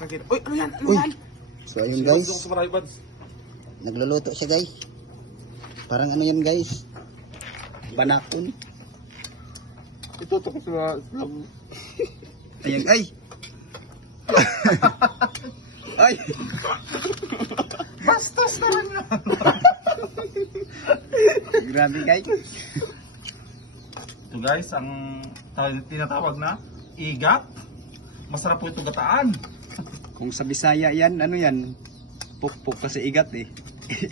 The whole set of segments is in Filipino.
Uy, ano yan? Ano Uy. yan? So ayun guys, Gusto ko sa marami, Bads. nagluluto siya guys. Parang ano yan guys? Banakon. Itutok ko sa... Ayun, ay! Ay! Bastos na rin yan! Grabe guys. Ito guys, ang tinatawag na igat. Masarap po ito gataan. Kung sa Bisaya yan, ano yan? Pukpuk kasi igat eh.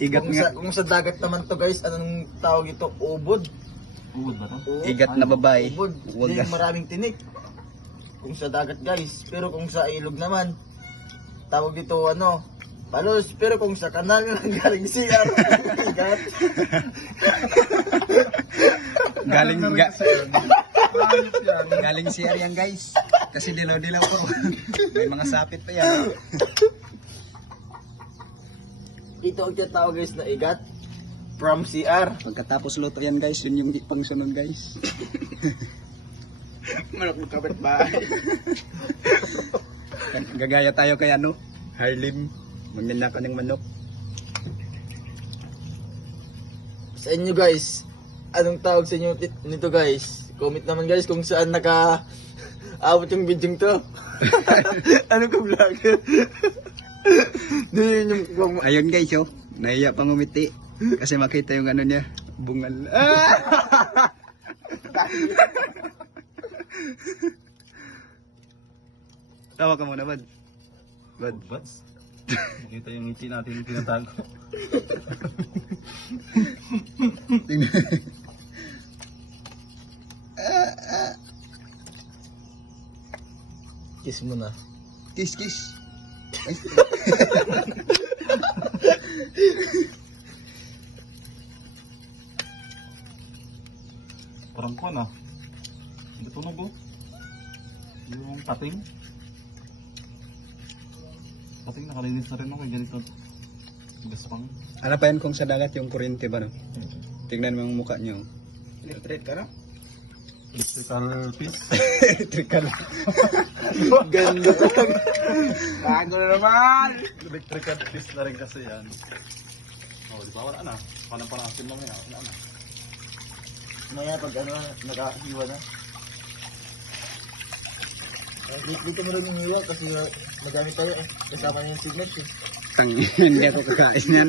Igat nga. Kung sa dagat naman to guys, anong tawag ito? Ubod. Uwad ba ito? Oo. Igat na babae. Ubod. Hindi Wagas. maraming tinik. Kung sa dagat guys. Pero kung sa ilog naman, tawag dito ano, palos. Pero kung sa kanal galing CR, igat. Galing galing CR yan guys. Kasi dilaw-dilaw po. May mga sapit pa yan. Ito ang tinatawag guys na igat. From CR. Pagkatapos luto yan guys, yun yung pangsunod guys. Manok mo kapit bahay. Gagaya tayo kay ano, Harlem. Magnanaka ng manok. Sa inyo guys, anong tawag sa inyo nito guys? Comment naman guys kung saan abot yung video to. Ano ka vlogger? Yun yung Ayun guys oh, nahiya pang umiti. Kasi makita yung ano niya, bungal. Ah! Tawa ka muna, Bad. Bad. Bads. Makita yung ngiti natin yung tinatago. Tingnan. kiss mo na. Kiss, kiss. Ay. Parang ko na. Hindi tunog oh. Yung pating. Pating nakalinis na rin ako eh. Ganito. Gaspang. Ano pa yan kung sa dagat yung kuryente ba no? Tingnan mo yung mukha niyo. Electric ka na? Electrical piece. Electrical. Ganda talaga. Bago na naman. Electrical piece na rin kasi yan. Oh, di ba? Wala na. Parang asin mamaya. Wala na. Maya pag ano, nakahiwa na. Dito mo rin yung hiwa kasi magamit tayo eh. Kasama yung signet eh. Hindi ako kakain yan.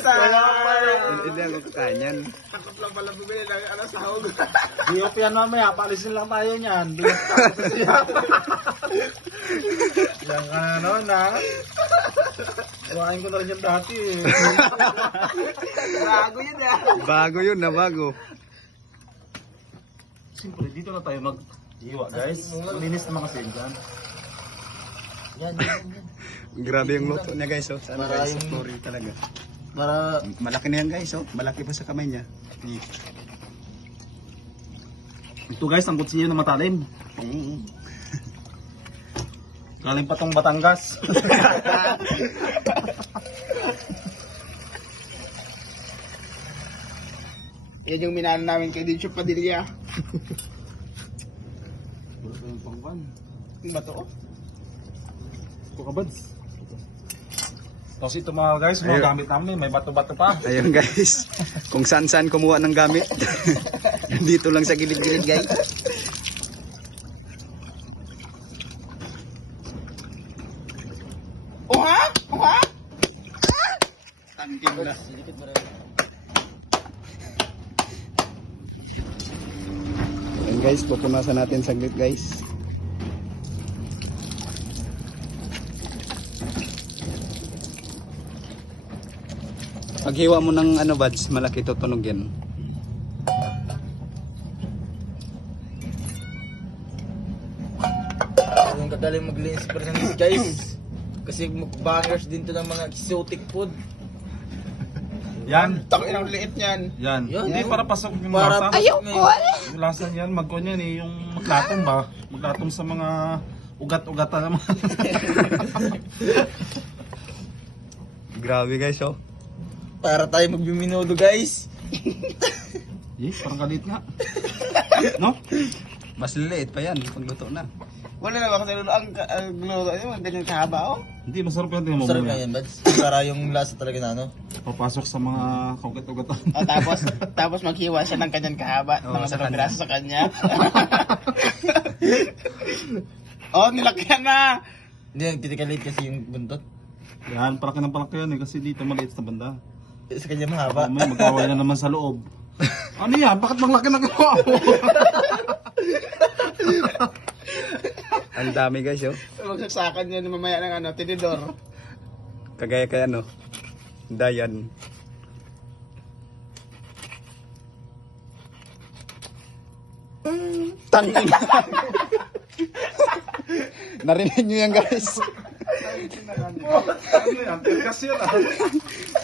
Wala Hindi ako kakain yan. Takot lang pala bumili ng ano sahog. DOP yan mamaya. Palisin lang tayo niyan. Yan ka na noon ha. Kumain ko na rin yan dati eh. Bago yun ah. Bago yun na bago. Siyempre, dito na tayo mag-iwa guys. Linis naman kasi dyan. Yan. Grabe yung luto niya guys oh. Sana Para guys, yung- story talaga. Para Malaki na yan guys oh. Malaki pa sa kamay niya. Ito guys, ang kutsilyo na matalim. Mm. Galing pa tong Batangas. yan yung minano namin kay Dincho Padilla. Wala pa yung pangwan. Yung bato oh. Ito ka buds. Tapos ito mga guys, mga Ayun. gamit namin. May bato-bato pa. Ayun guys. Kung saan-saan kumuha ng gamit. Dito lang sa gilid-gilid guys. Oha! Oha! Tangking na. Silipit mo rin. Ayun guys, pupunasan natin saglit guys. Paghiwa mo ng ano buds, malaki tutunog yan. Yung kagaling maglinis pa rin guys. Kasi mukbangers din to ng mga exotic food. Yan. Takin ang liit niyan. Yan. Yan, Hindi yun. para pasok yung Para lasa. Yung lasa niyan, magkunyan eh. Yung maglatom ba? Maglatom sa mga ugat-ugatan naman. Grabe guys oh. Para tayo magbiminudo guys. Yes, parang kalit nga. No? Mas liliit pa yan pag luto na. Wala na ba kasi ang luto niyo, ang ganyan kahaba oh. Hindi, masarap yan. Tingnan mo Masarap mamaya. nga yan, Bads. Para yung lasa talaga na ano. Papasok sa mga kaugat-ugatan. O tapos maghiwa siya ng kanyang kahaba, Oo, mga sa dalawang kanya. piraso sa kanya. Oh, nilakyan na. Hindi, titikalit kasi yung buntot. Yan, palaki ng palaki yan eh. Kasi dito maliit sa banda. Sa kanya mahaba. May mag-away na naman sa loob. Ano yan? Bakit maglaki na gawa mo? Ang dami guys oh. Magsaksakan niya mamaya ng ano, tinidor. Kagaya kay ano, Dayan. Tangin. Narinig nyo yan guys. Ano yan? Tirgas yan ah.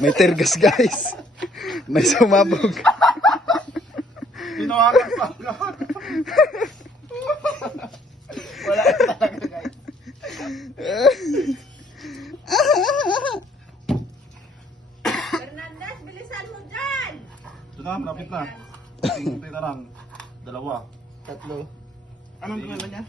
May tergas guys. May sumabog. Pinawakan pa. Wala talaga guys. Fernandez, bilisan mo dyan! Ito na, malapit na. Tingin na lang. Dalawa. Tatlo. Anong ginawa niya?